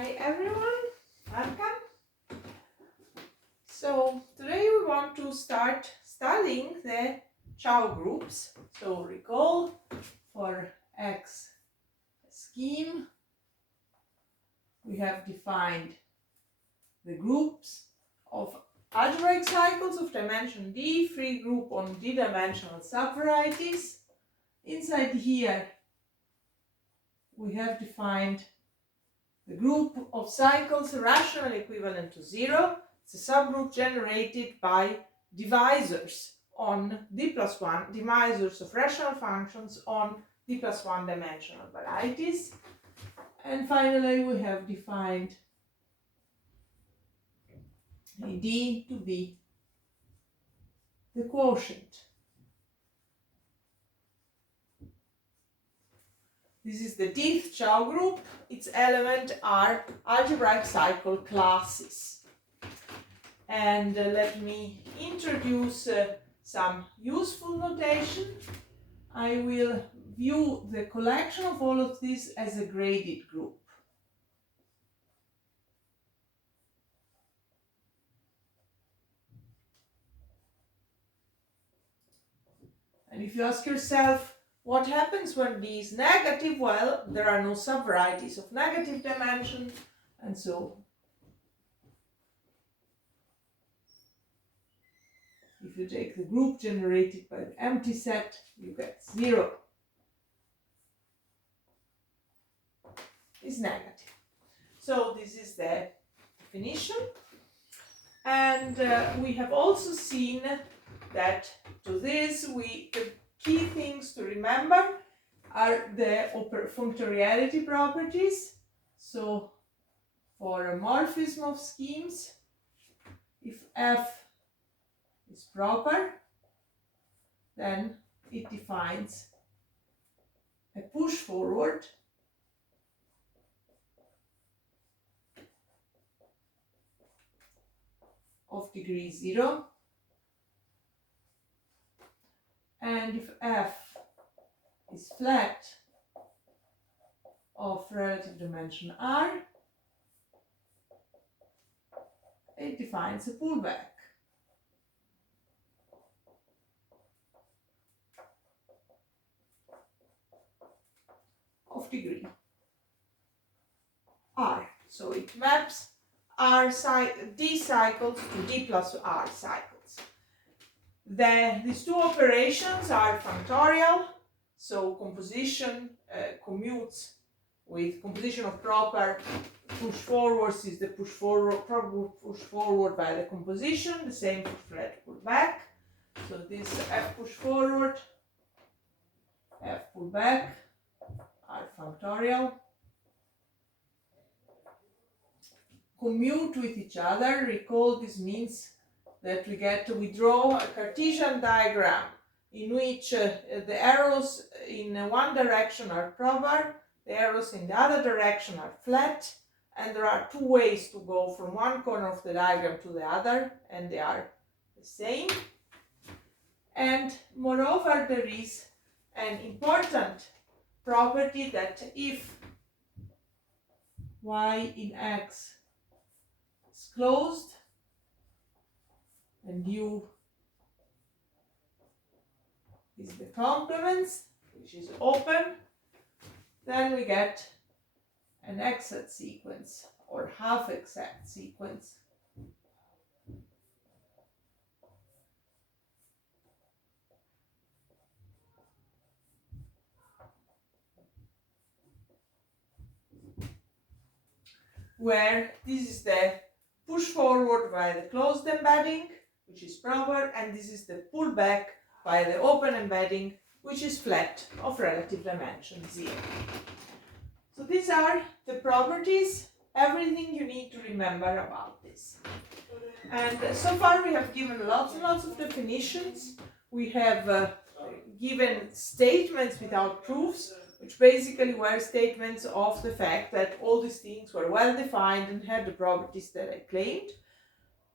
Hi everyone, welcome. So today we want to start studying the Chow groups. So recall for X scheme we have defined the groups of algebraic cycles of dimension D, free group on D-dimensional subvarieties. Inside here we have defined the group of cycles rationally equivalent to 0. It's a subgroup generated by divisors on D plus 1, divisors of rational functions on D plus 1 dimensional varieties. And finally, we have defined D to be the quotient. This is the Dth Chow group. Its elements are algebraic cycle classes. And let me introduce some useful notation. I will view the collection of all of this as a graded group. And if you ask yourself, what happens when D is negative? Well, there are no subvarieties of negative dimension, and so if you take the group generated by the empty set, you get 0 is negative. So this is the definition. And we have also seen that to this, the key things to remember are the functoriality properties. So for a morphism of schemes, if F is proper, then it defines a push forward of degree 0, and if F is flat of relative dimension R, it defines a pullback. Of degree R. So it maps D cycles to D plus R cycles. These two operations are functorial, so composition commutes with composition of proper push forwards is the push forward by the composition, the same for flat pullback. So this F push forward, F pullback are functorial. Commute with each other. Recall this means that we draw a Cartesian diagram in which the arrows in one direction are proper, the arrows in the other direction are flat, and there are two ways to go from one corner of the diagram to the other, and they are the same. And moreover, there is an important property that if y in x is closed and U is the complements, which is open, then we get an exact sequence or half exact sequence. Where this is the push forward by the closed embedding, which is proper, and this is the pullback by the open embedding, which is flat of relative dimension 0. So these are the properties, everything you need to remember about this. And so far we have given lots and lots of definitions. We have given statements without proofs, which basically were statements of the fact that all these things were well defined and had the properties that I claimed.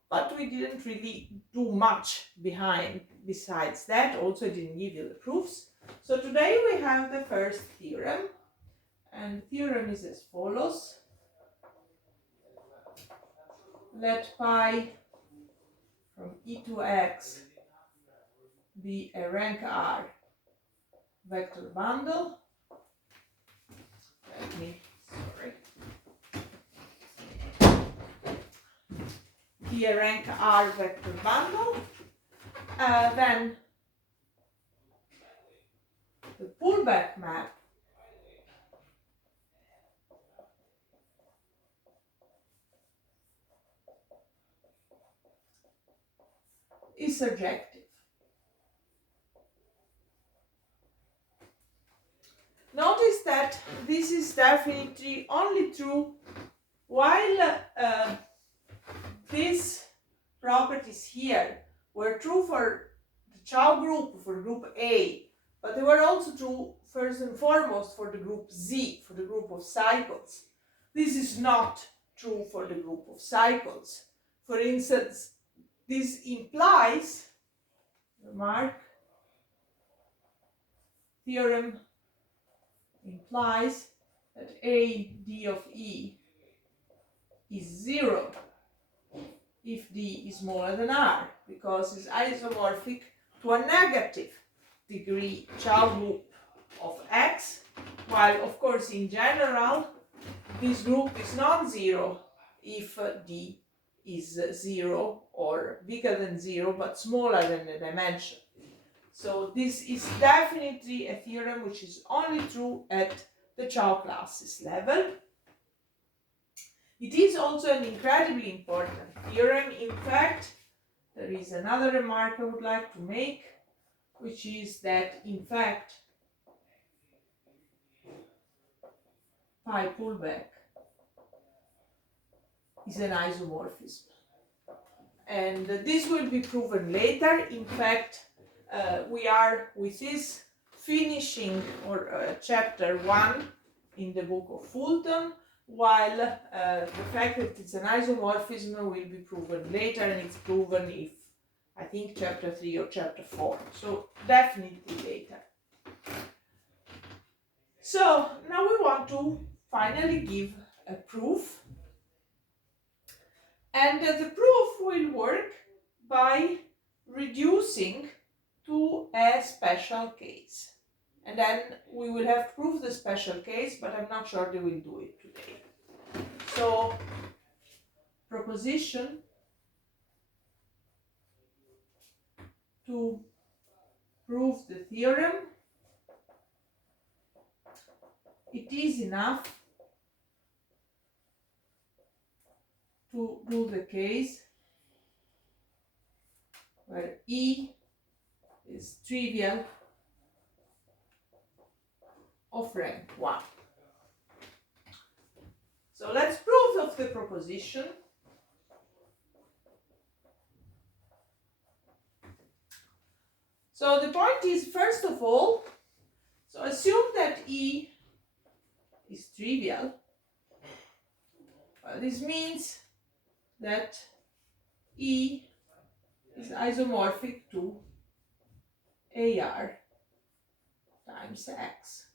But we didn't really do much besides that. Also, I didn't give you the proofs. So today we have the first theorem. And the theorem is as follows. let pi from E to X be a rank R vector bundle. Be a rank R vector bundle. Then the pullback map is surjective. Notice that this is definitely only true while these properties here were true for the Chow group, for group A, but they were also true first and foremost for the group Z, for the group of cycles. This is not true for the group of cycles. For instance, this implies, remark, theorem implies that A d of E is 0 if D is smaller than R, because it's isomorphic to a negative degree Chow group of X, while of course in general this group is non-zero if D is 0 or bigger than 0 but smaller than the dimension. So this is definitely a theorem which is only true at the Chow classes level. It is also an incredibly important theorem. In fact, there is another remark I would like to make, which is that in fact pi pullback is an isomorphism. And this will be proven later. In fact, we are with this finishing chapter 1 in the book of Fulton, while the fact that it's an isomorphism will be proven later, and it's proven if, I think, chapter 3 or chapter 4. So definitely later. So now we want to finally give a proof. And the proof will work by reducing to a special case. And then we will have to prove the special case, but I'm not sure they will do it today. So, proposition to prove the theorem. It is enough to do the case where E is trivial of rank 1. So let's prove of the proposition. So the point is, first of all, so assume that E is trivial. This means that E is isomorphic to AR times X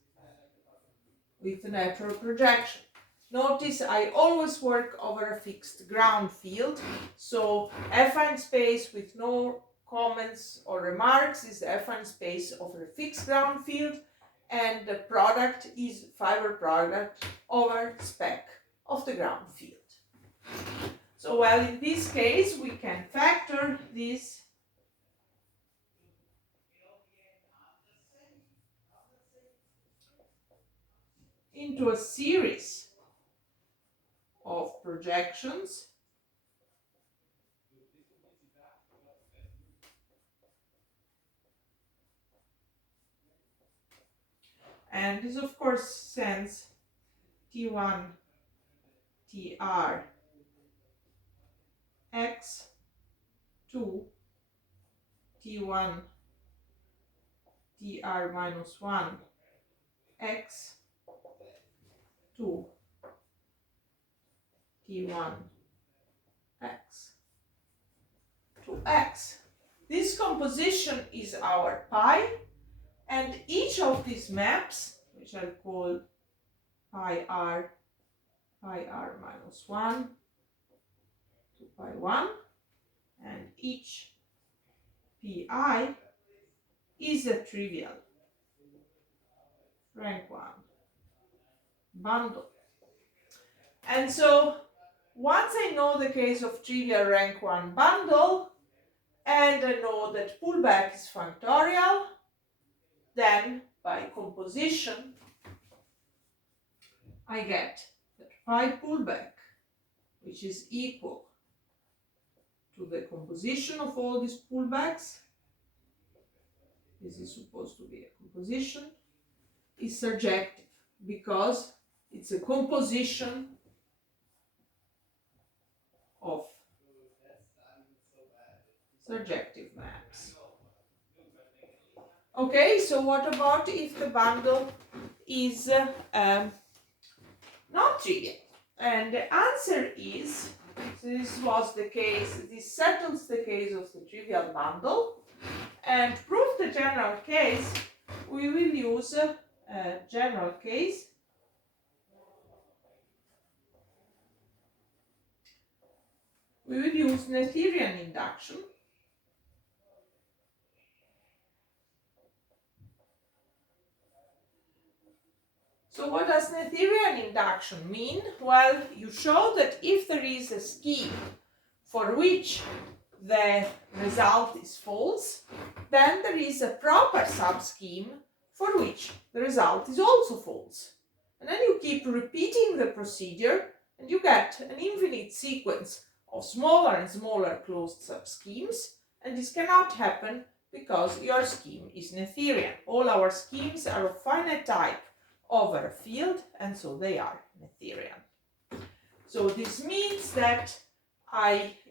with the natural projection. Notice I always work over a fixed ground field, so affine space with no comments or remarks is the affine space over a fixed ground field, and the product is fiber product over spec of the ground field. So well, in this case we can factor this into a series of projections and this of course sends T1 TR X to T1 TR minus 1 X to T1 X to X. This composition is our pi, and each of these maps, which I'll call pi r minus 1, to pi 1, and each pi is a trivial rank 1 bundle. And so once I know the case of trivial rank 1 bundle, and I know that pullback is functorial, then by composition I get that pi pullback, which is equal to the composition of all these pullbacks, this is supposed to be a composition, is surjective because it's a composition of surjective maps. Okay, so what about if the bundle is not trivial? And the answer is, so this was the case, this settles the case of the trivial bundle. And to prove the general case, we will use a general case we will use Noetherian induction. So what does Noetherian induction mean? Well, you show that if there is a scheme for which the result is false, then there is a proper subscheme for which the result is also false. And then you keep repeating the procedure and you get an infinite sequence of smaller and smaller closed subschemes, and this cannot happen because your scheme is Noetherian. All our schemes are of finite type over a field, and so they are Noetherian. So this means that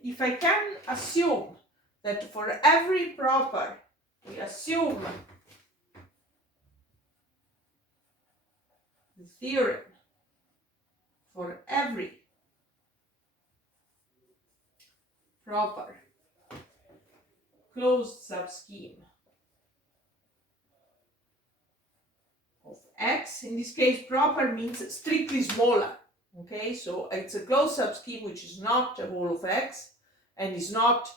if I can assume that for every proper, we assume the theorem for every proper closed subscheme of X, in this case proper means strictly smaller. Okay, so it's a closed subscheme which is not the whole of X and is not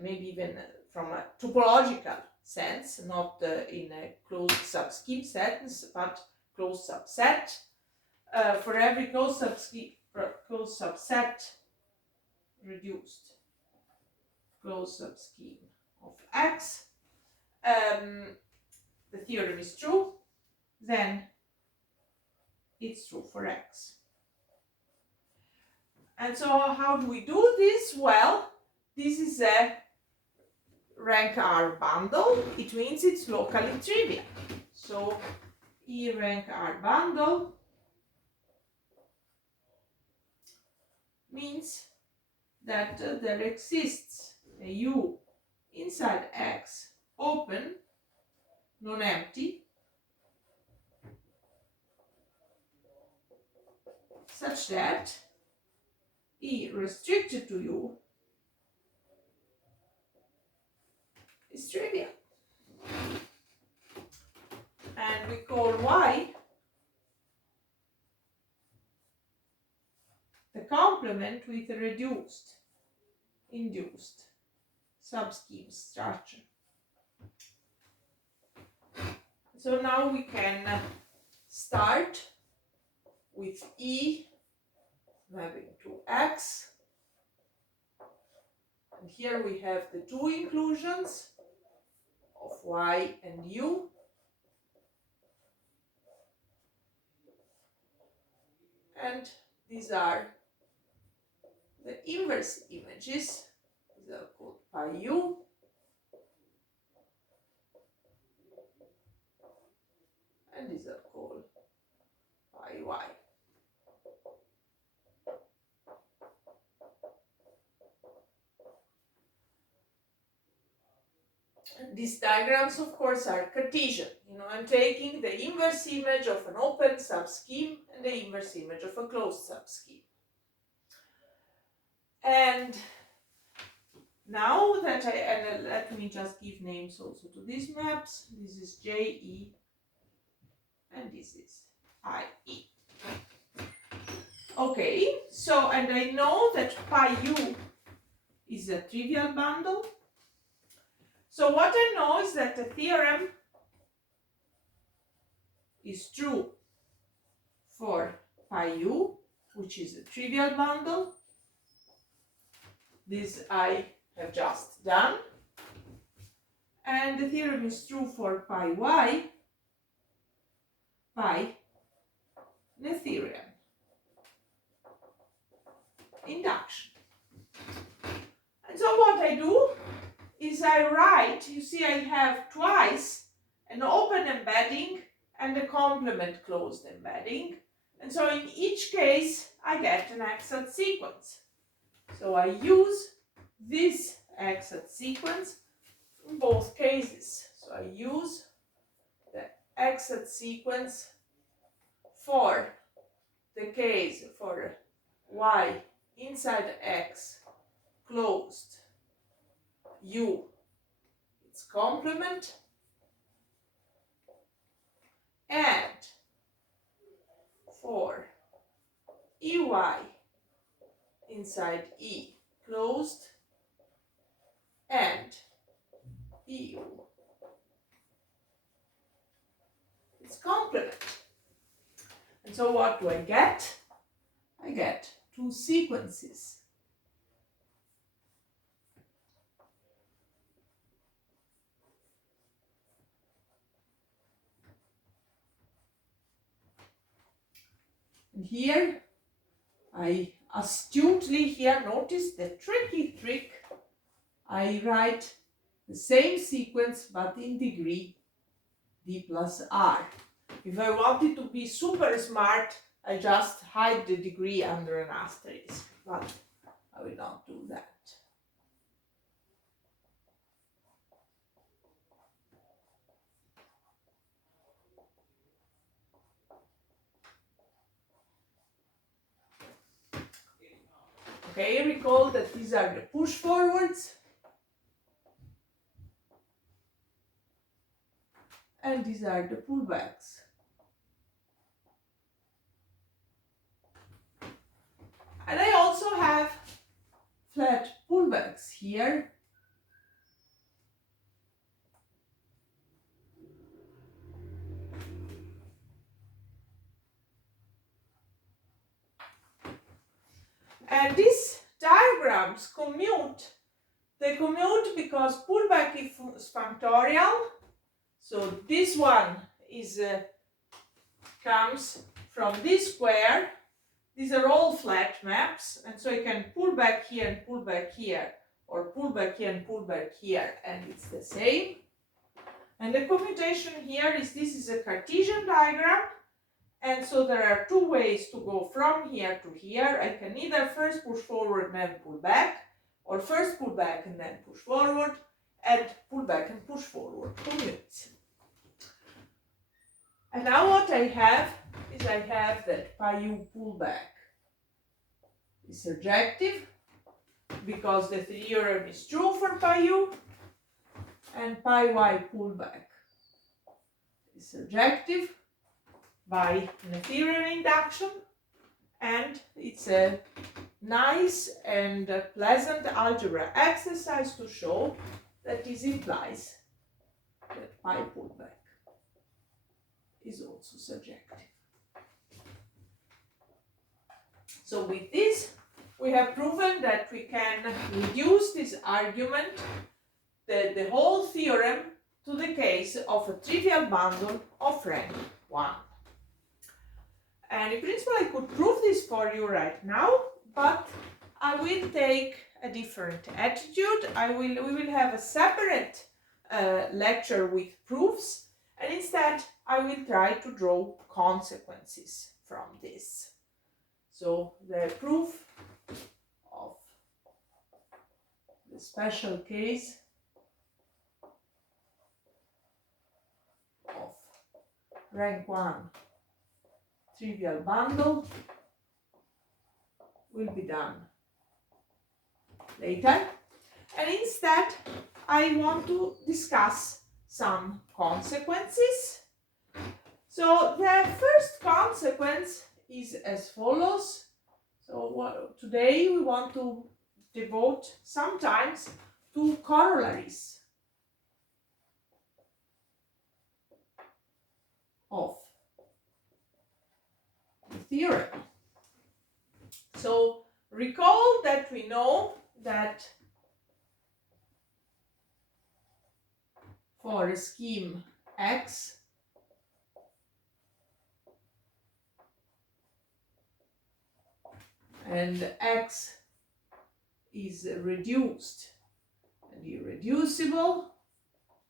maybe even from a topological sense, not in a closed subscheme sense, but closed subset. For every closed subset reduced closed subscheme of X, the theorem is true, then it's true for X. And so how do we do this? Well, this is a rank R bundle. It means it's locally trivial. So E rank R bundle means that there exists a U inside X open, non-empty, such that E restricted to U is trivial. And we call Y the complement with a reduced, induced subscheme structure. So now we can start with E mapping to X. And here we have the two inclusions of Y and U. And these are the inverse images. These are called pi U. And these are called pi Y. And these diagrams, of course, are Cartesian. I'm taking the inverse image of an open subscheme and the inverse image of a closed subscheme. And now that let me just give names also to these maps. This is JE and this is IE. Okay, so, and I know that pi U is a trivial bundle. So what I know is that the theorem is true for pi u, which is a trivial bundle. This I have just done. And the theorem is true for pi y, pi Theorem. Induction. And so what I do is I write, you see I have twice an open embedding and a complement closed embedding. And so in each case I get an exit sequence. So I use this exit sequence in both cases. So I use the exit sequence for the case for y inside x closed u, its complement, and for ey inside e closed and eu, its complement. And so what do I get? I get two sequences. And here, I astutely here notice the tricky trick. I write the same sequence but in degree d plus r. If I wanted to be super smart, I just hide the degree under an asterisk, but I will not do that. Okay, recall that these are the push forwards and these are the pullbacks. And I also have flat pullbacks here. And these diagrams commute. They commute because pullback is functorial. So this one is comes from this square. These are all flat maps, and so you can pull back here and pull back here, or pull back here and pull back here, and it's the same. And the commutation here is this is a Cartesian diagram, and so there are two ways to go from here to here. I can either first push forward and then pull back, or first pull back and then push forward, and pull back and push forward commutes. And now what I have is I have that pi u pullback is surjective because the theorem is true for pi u, and pi y pullback is surjective by Theorem induction, and it's a nice and pleasant algebra exercise to show that this implies that pi pullback is also surjective. So with this, we have proven that we can reduce this argument, the whole theorem, to the case of a trivial bundle of rank 1. And in principle, I could prove this for you right now, but I will take a different attitude. We will have a separate lecture with proofs, and instead I will try to draw consequences from this. So the proof of the special case of rank 1 trivial bundle will be done later. And instead, I want to discuss some consequences. So the first consequence is as follows. So today we want to devote sometimes to corollaries of the theorem. So recall that we know that for a scheme X, and X is reduced and irreducible,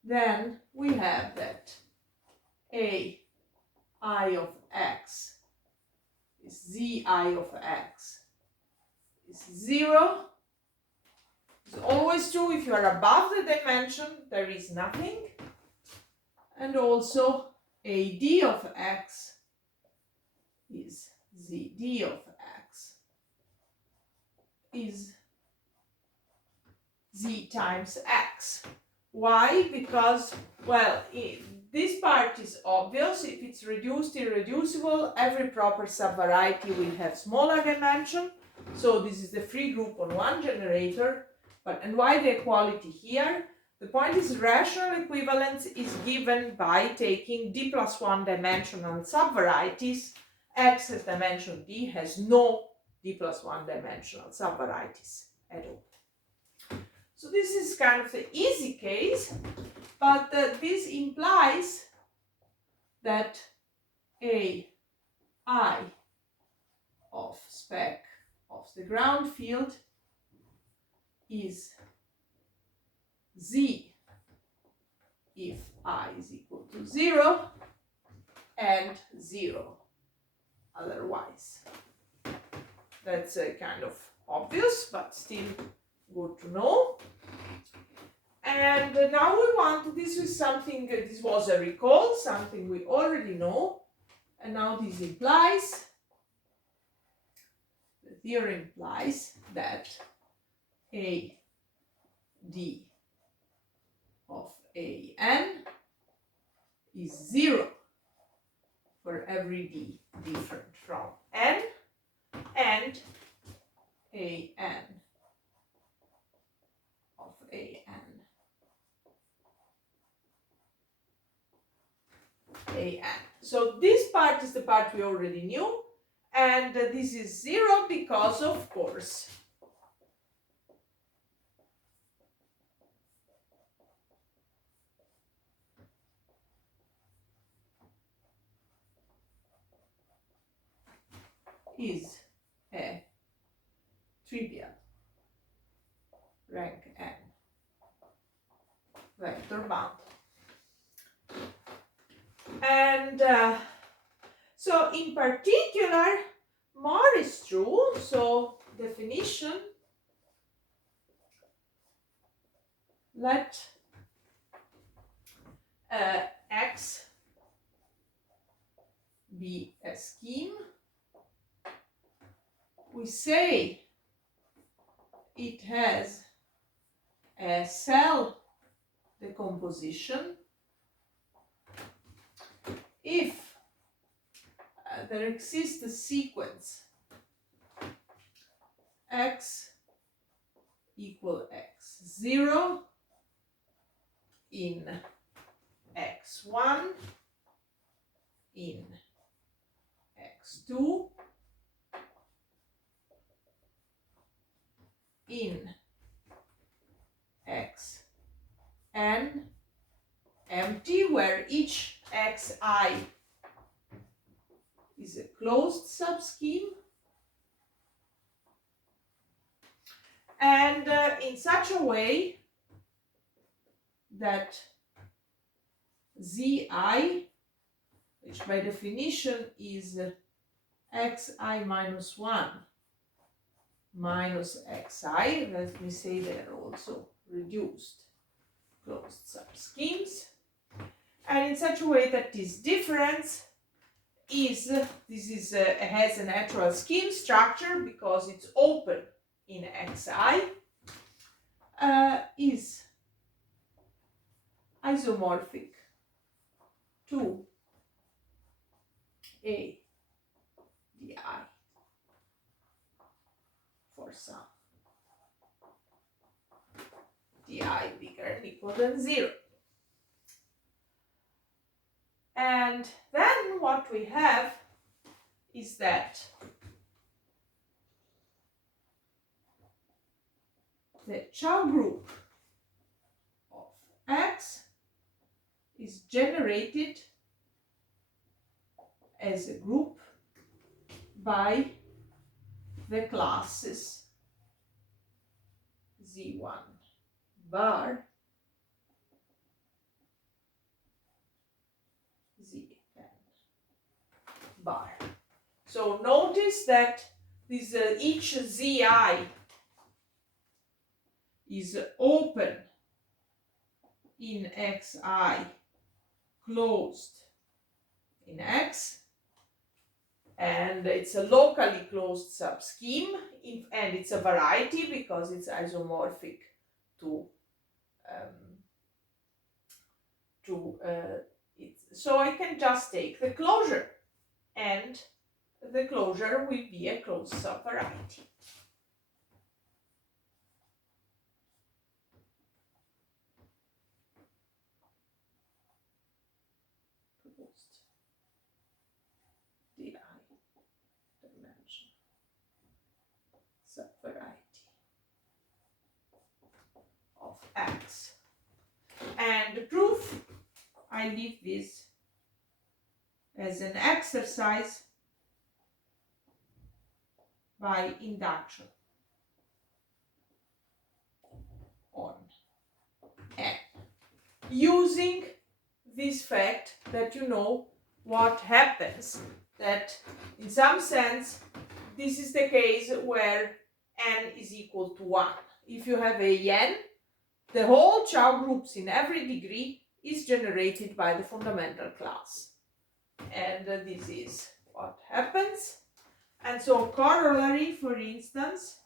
then we have that A I of X is Z I of X is 0. It's always true if you are above the dimension, there is nothing. And also AD of X is ZD of X is Z times X. Why? Because, well, this part is obvious. If it's reduced, irreducible, every proper subvariety will have smaller dimension. So this is the free group on one generator. And why the equality here? The point is rational equivalence is given by taking d plus 1 dimensional subvarieties. X has dimension d, has no d plus 1 dimensional subvarieties at all. So this is kind of the easy case, but this implies that AI of spec of the ground field is Z if I is equal to 0 and 0 otherwise. That's kind of obvious, but still good to know. And now we want, this is something, this was a recall, something we already know. And now this implies, the theorem implies that A D of AN is 0 for every D different from N, and AN of AN So this part is the part we already knew, and this is 0 because, of course, is a trivial rank n vector bound. And so in particular, more is true. So definition, let X be a scheme. We say it has a cell decomposition if there exists a sequence X equal X0 in X1 in X2 in Xn empty, where each Xi is a closed subscheme, and in such a way that Zi, which by definition is Xi minus 1 minus Xi, let me say they are also reduced closed subschemes, and in such a way that this difference is, has a natural scheme structure because it's open in Xi, is isomorphic to A di for some di bigger and equal than 0. And then what we have is that the Chow group of X is generated as a group by the classes Z1 bar, Zn bar. So notice that this each Zi is open in Xi, closed in X, and it's a locally closed subscheme, and it's a variety because it's isomorphic to it. So I can just take the closure, and the closure will be a closed subvariety. Closed di dimension subvariety of X. And the proof, I leave this as an exercise by induction on N, using this fact that you know what happens, that in some sense this is the case where N is equal to 1. If you have a N, the whole Chow groups in every degree is generated by the fundamental class. And this is what happens. And so corollary, for instance,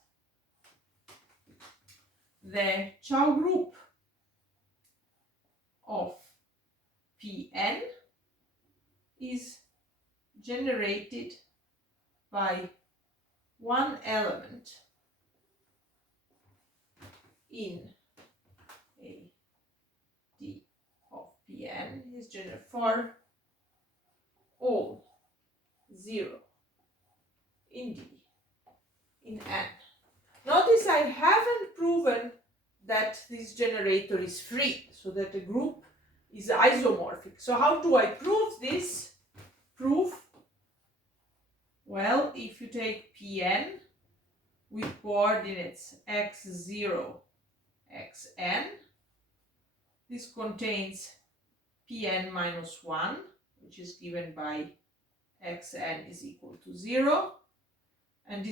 the Chow group of Pn is generated by one element in a D of Pn is generated for all 0 in D in N. Notice I haven't proven that this generator is free, so that the group is isomorphic. So how do I prove this proof? Well, if you take Pn with coordinates x0, xn, this contains Pn minus 1, which is given by xn is equal to 0, and this